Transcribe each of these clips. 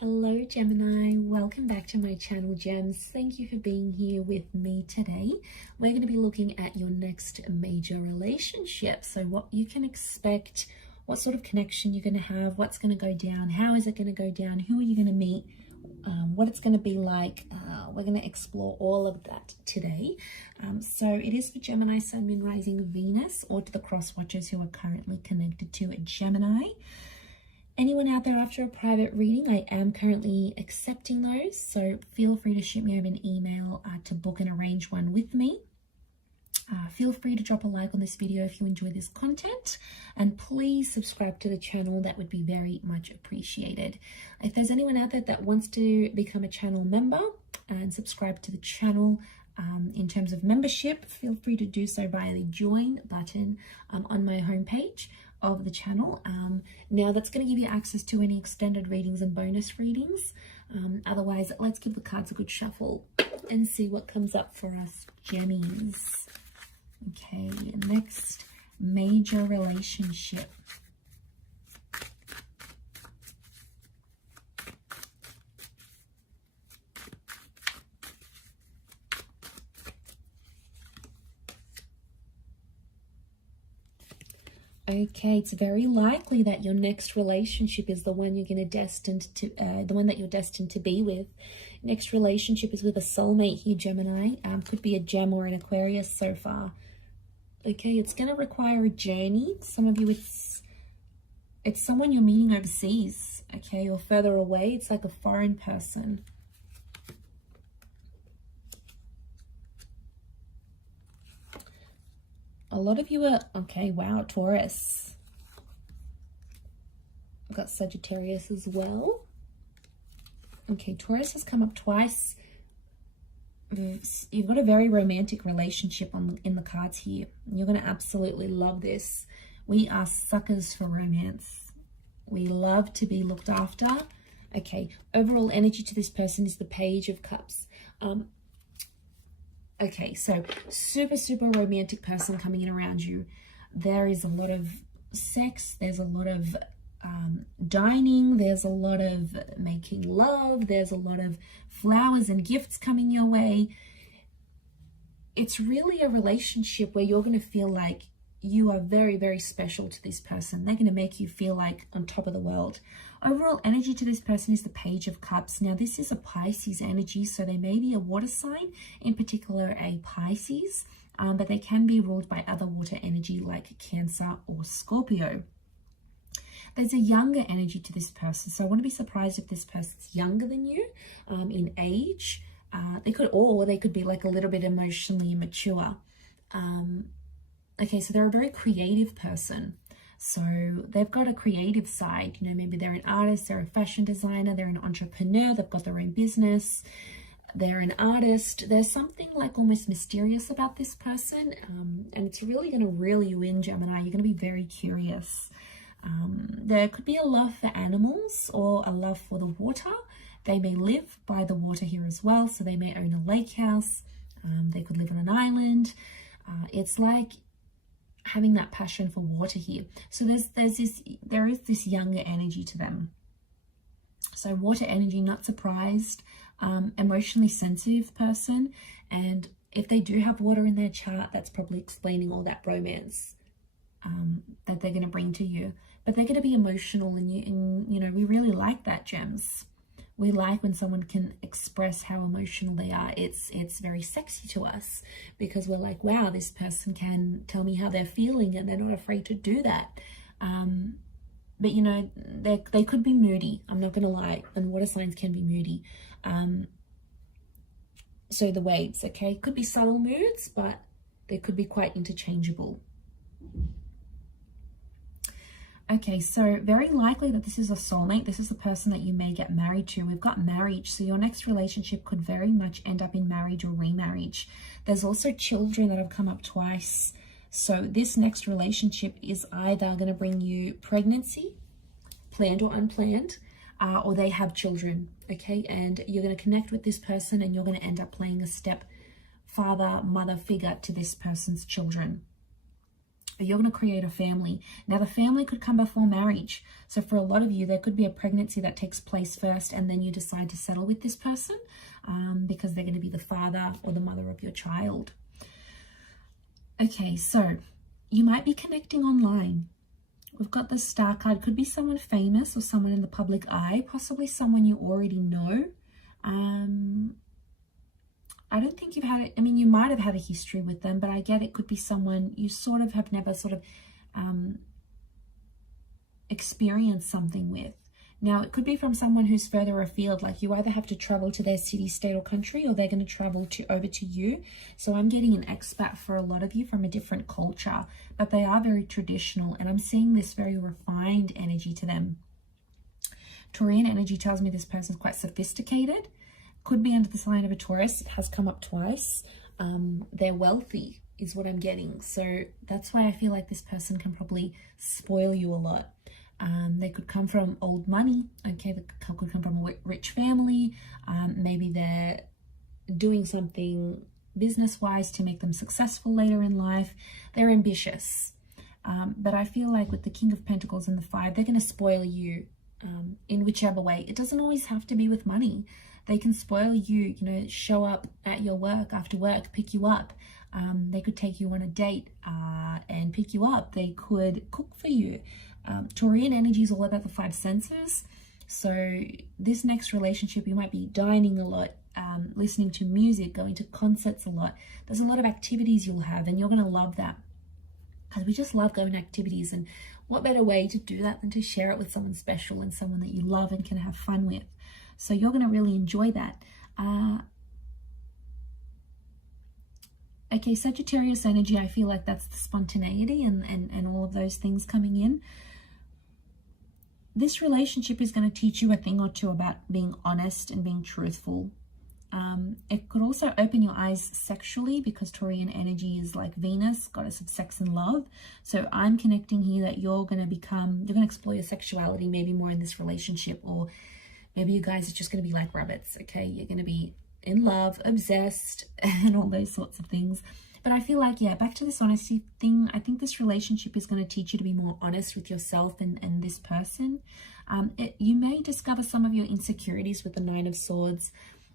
Hello Gemini, welcome back to my channel Gems. Thank you for being here with me today. We're going to be looking at your next major relationship. So what you can expect, what sort of connection you're going to have, what's going to go down, how is it going to go down, who are you going to meet, what it's going to be like. We're going to explore all of that today. So it is for Gemini, Sun, Moon, Rising, Venus, or to the cross watchers who are currently connected to a Gemini. Anyone out there after a private reading, I am currently accepting those, so feel free to shoot me over an email to book and arrange one with me. Feel free to drop a like on this video if you enjoy this content, and please subscribe to the channel. That would be very much appreciated. If there's anyone out there that wants to become a channel member and subscribe to the channel, in terms of membership, feel free to do so via the join button on my homepage of the channel. Now that's going to give you access to any extended readings and bonus readings. Otherwise, let's give the cards a good shuffle and see what comes up for us Gemmies. Okay, next major relationship. Okay, it's very likely that your next relationship is the one you're going to the one that you're destined to be with. Next relationship is with a soulmate here, Gemini. Could be a Gem or an Aquarius so far. Okay, it's going to require a journey. Some of you, it's someone you're meeting overseas, okay, or further away. It's like a foreign person. A lot of you are, okay, wow, Taurus. I've got Sagittarius as well. Okay, Taurus has come up twice. You've got a very romantic relationship in the cards here. You're going to absolutely love this. We are suckers for romance. We love to be looked after. Okay, overall energy to this person is the Page of Cups. Okay, so super romantic person coming in around you. There is a lot of sex. There's a lot of dining. There's a lot of making love. There's a lot of flowers and gifts coming your way. It's really a relationship where you're going to feel like you are very special to this person. They're going to make you feel like on top of the world. Overall energy to this person is the Page of Cups. Now, this is a Pisces energy, so they may be a water sign, in particular a Pisces, but they can be ruled by other water energy like Cancer or Scorpio. There's a younger energy to this person, so I want to be surprised if this person's younger than you in age. They could be like a little bit emotionally immature. Okay, so they're a very creative person. So they've got a creative side, you know, maybe they're an artist, they're a fashion designer, they're an entrepreneur, they've got their own business, they're an artist. There's something like almost mysterious about this person, and it's really going to reel you in, Gemini. You're going to be very curious. There could be a love for animals or a love for the water. They may live by the water here as well, so they may own a lake house. They could live on an island. It's like having that passion for water here. So there is this younger energy to them. So water energy, not surprised, emotionally sensitive person. And if they do have water in their chart, that's probably explaining all that romance that they're going to bring to you. But they're going to be emotional, and you know, we really like that, Gems. We like when someone can express how emotional they are. It's very sexy to us because we're like, wow, this person can tell me how they're feeling and they're not afraid to do that. But, you know, they could be moody. I'm not going to lie. And water signs can be moody. So the waves, okay, could be subtle moods, but they could be quite interchangeable. Okay, so very likely that this is a soulmate. This is the person that you may get married to. We've got marriage, so your next relationship could very much end up in marriage or remarriage. There's also children that have come up twice. So this next relationship is either going to bring you pregnancy, planned or unplanned, or they have children, okay? And you're going to connect with this person and you're going to end up playing a step father, mother figure to this person's children. You're going to create a family. Now, the family could come before marriage. So for a lot of you, there could be a pregnancy that takes place first, and then you decide to settle with this person because they're going to be the father or the mother of your child. Okay, so you might be connecting online. We've got the Star card. Could be someone famous or someone in the public eye, possibly someone you already know. I don't think you've had it. I mean, you might have had a history with them, but I get it could be someone you sort of have never sort of experienced something with. Now, it could be from someone who's further afield, like you either have to travel to their city, state, or country, or they're going to travel over to you. So I'm getting an expat for a lot of you from a different culture, but they are very traditional, and I'm seeing this very refined energy to them. Taurian energy tells me this person's quite sophisticated. Could be under the sign of a Taurus. It has come up twice. They're wealthy is what I'm getting. So that's why I feel like this person can probably spoil you a lot. They could come from old money. Okay, they could come from a rich family. Maybe they're doing something business-wise to make them successful later in life. They're ambitious. But I feel like with the King of Pentacles and the Five, they're going to spoil you in whichever way. It doesn't always have to be with money. They can spoil you, you know, show up at your work after work, pick you up. They could take you on a date and pick you up. They could cook for you. Taurian energy is all about the five senses. So this next relationship, you might be dining a lot, listening to music, going to concerts a lot. There's a lot of activities you'll have, and you're going to love that. Because we just love going to activities, and what better way to do that than to share it with someone special and someone that you love and can have fun with. So you're going to really enjoy that. Okay, Sagittarius energy, I feel like that's the spontaneity and all of those things coming in. This relationship is going to teach you a thing or two about being honest and being truthful. It could also open your eyes sexually, because Taurian energy is like Venus, goddess of sex and love. So I'm connecting here that you're going to explore your sexuality maybe more in this relationship, or maybe you guys are just going to be like rabbits, okay? You're going to be in love, obsessed, and all those sorts of things. But I feel like, yeah, back to this honesty thing, I think this relationship is going to teach you to be more honest with yourself and this person. You may discover some of your insecurities with the Nine of Swords.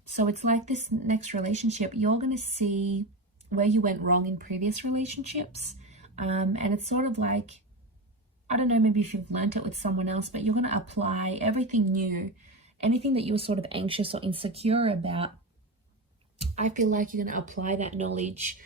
So it's like this next relationship, you're going to see where you went wrong in previous relationships. And it's sort of like, I don't know, maybe if you've learned it with someone else, but you're going to apply everything new. Anything that you were sort of anxious or insecure about, I feel like you're going to apply that knowledge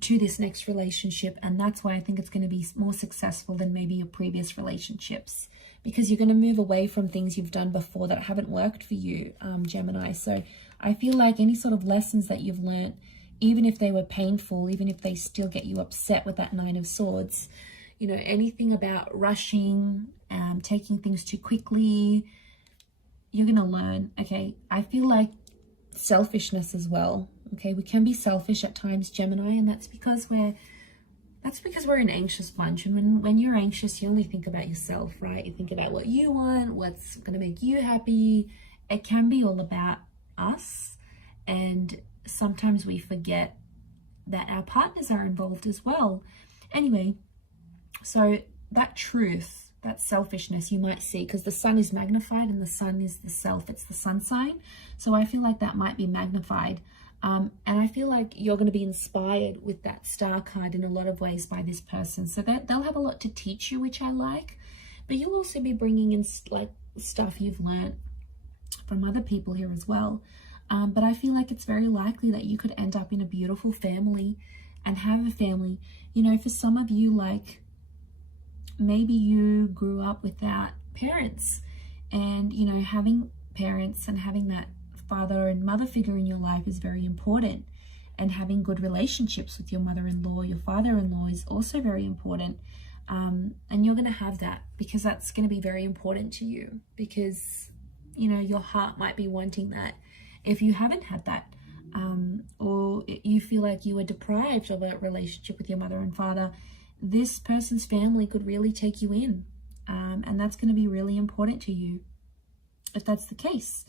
to this next relationship. And that's why I think it's going to be more successful than maybe your previous relationships, because you're going to move away from things you've done before that haven't worked for you, Gemini. So I feel like any sort of lessons that you've learned, even if they were painful, even if they still get you upset with that Nine of Swords, you know, anything about rushing, taking things too quickly, you're going to learn. Okay, I feel like selfishness as well. Okay, we can be selfish at times, Gemini, and that's because we're an anxious bunch. And when you're anxious, you only think about yourself, right? You think about what you want, what's going to make you happy. It can be all about us, and sometimes we forget that our partners are involved as well. Anyway, so that truth, that selfishness you might see, because the sun is magnified and the sun is the self, it's the sun sign. So I feel like that might be magnified. And I feel like you're going to be inspired with that Star card in a lot of ways by this person. So they'll have a lot to teach you, which I like. But you'll also be bringing in like stuff you've learned from other people here as well. But I feel like it's very likely that you could end up in a beautiful family and have a family. You know, for some of you, like maybe you grew up without parents, and, you know, having parents and having that father and mother figure in your life is very important, and having good relationships with your mother-in-law, your father-in-law is also very important. And you're going to have that, because that's going to be very important to you, because, you know, your heart might be wanting that if you haven't had that, or you feel like you were deprived of a relationship with your mother and father. This person's family could really take you in, and that's going to be really important to you if that's the case.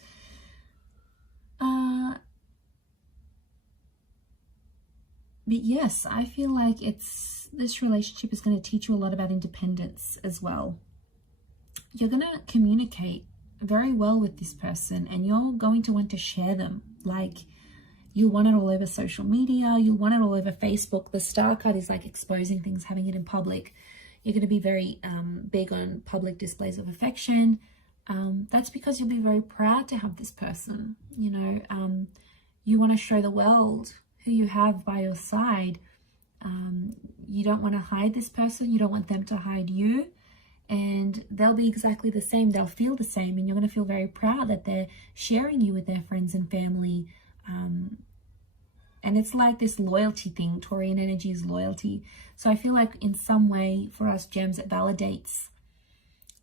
But yes, I feel like this relationship is going to teach you a lot about independence as well. You're going to communicate very well with this person, and you're going to want to share them. Like, you'll want it all over social media, you'll want it all over Facebook. The Star card is like exposing things, having it in public. You're going to be very big on public displays of affection. That's because you'll be very proud to have this person. You know, you want to show the world who you have by your side. You don't want to hide this person. You don't want them to hide you. And they'll be exactly the same. They'll feel the same. And you're going to feel very proud that they're sharing you with their friends and family. And it's like this loyalty thing. Taurian energy is loyalty. So I feel like in some way for us gems, it validates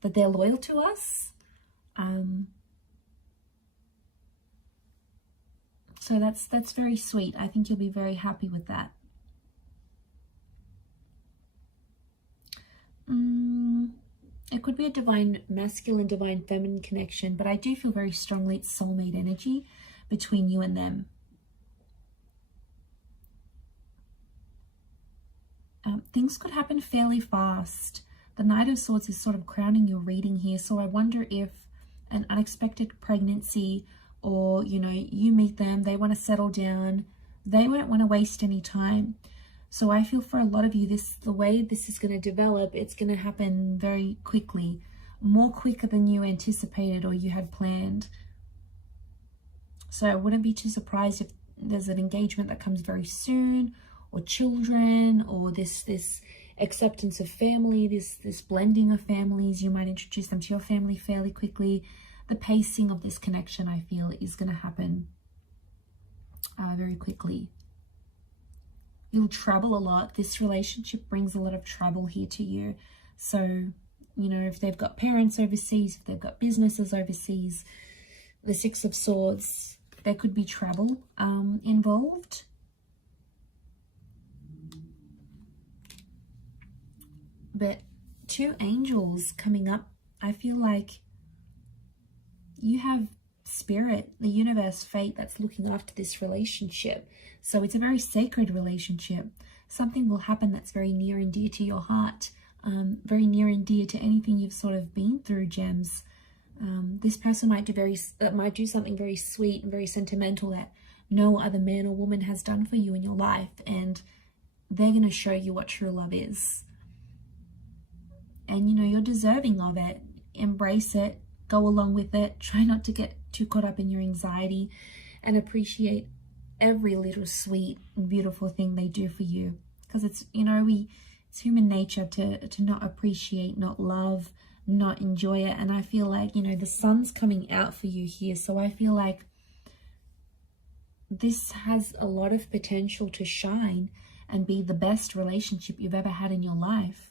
that they're loyal to us. So that's very sweet. I think you'll be very happy with that. It could be a divine masculine, divine feminine connection, but I do feel very strongly it's soulmate energy between you and them. Things could happen fairly fast. The Knight of Swords is sort of crowning your reading here, so I wonder if an unexpected pregnancy, or, you know, you meet them, they want to settle down, they won't want to waste any time. So I feel for a lot of you, the way this is going to develop, it's going to happen very quickly, more quicker than you anticipated or you had planned. So I wouldn't be too surprised if there's an engagement that comes very soon, or children, or this acceptance of family, this blending of families. You might introduce them to your family fairly quickly. The pacing of this connection, I feel, is going to happen very quickly. You'll travel a lot. This relationship brings a lot of travel here to you. So, you know, if they've got parents overseas, if they've got businesses overseas, the Six of Swords, there could be travel involved. But two angels coming up, I feel like you have spirit, the universe, fate that's looking after this relationship. So it's a very sacred relationship. Something will happen that's very near and dear to your heart, very near and dear to anything you've sort of been through, gems. This person might do something very sweet and very sentimental that no other man or woman has done for you in your life, and they're going to show you what true love is. And, you know, you're deserving of it. Embrace it. Go along with it. Try not to get too caught up in your anxiety, and appreciate every little sweet and beautiful thing they do for you. Because it's, you know, it's human nature to not appreciate, not love, not enjoy it. And I feel like, you know, the sun's coming out for you here. So I feel like this has a lot of potential to shine and be the best relationship you've ever had in your life.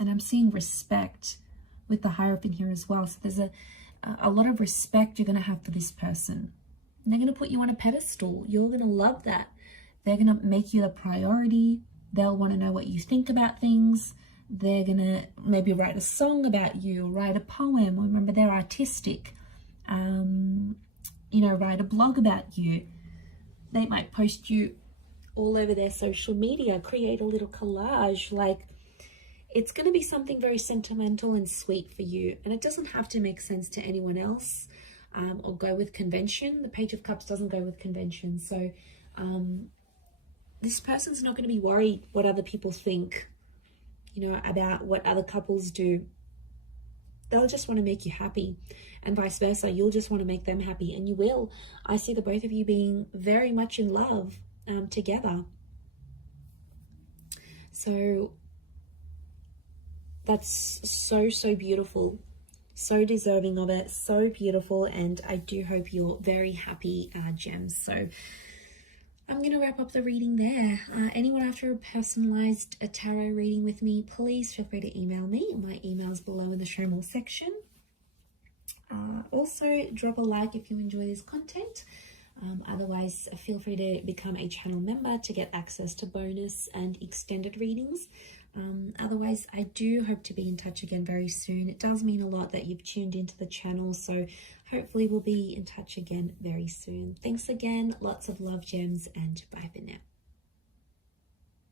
And I'm seeing respect with the Hierophant here as well. So there's a lot of respect you're going to have for this person. And they're going to put you on a pedestal. You're going to love that. They're going to make you the priority. They'll want to know what you think about things. They're going to maybe write a song about you, write a poem. Remember, they're artistic. You know, write a blog about you. They might post you all over their social media, create a little collage. Like, it's going to be something very sentimental and sweet for you. And it doesn't have to make sense to anyone else or go with convention. The Page of Cups doesn't go with convention. So this person's not going to be worried what other people think, you know, about what other couples do. They'll just want to make you happy, and vice versa. You'll just want to make them happy, and you will. I see the both of you being very much in love together. So that's so beautiful, so deserving of it, so beautiful. And I do hope you're very happy, gems. So I'm going to wrap up the reading there. Anyone after a personalized tarot reading with me, please feel free to email me. My email's below in the show more section. Also, drop a like if you enjoy this content. Otherwise, feel free to become a channel member to get access to bonus and extended readings. Otherwise, I do hope to be in touch again very soon. It does mean a lot that you've tuned into the channel, so hopefully we'll be in touch again very soon. Thanks again, lots of love, gems, and bye for now.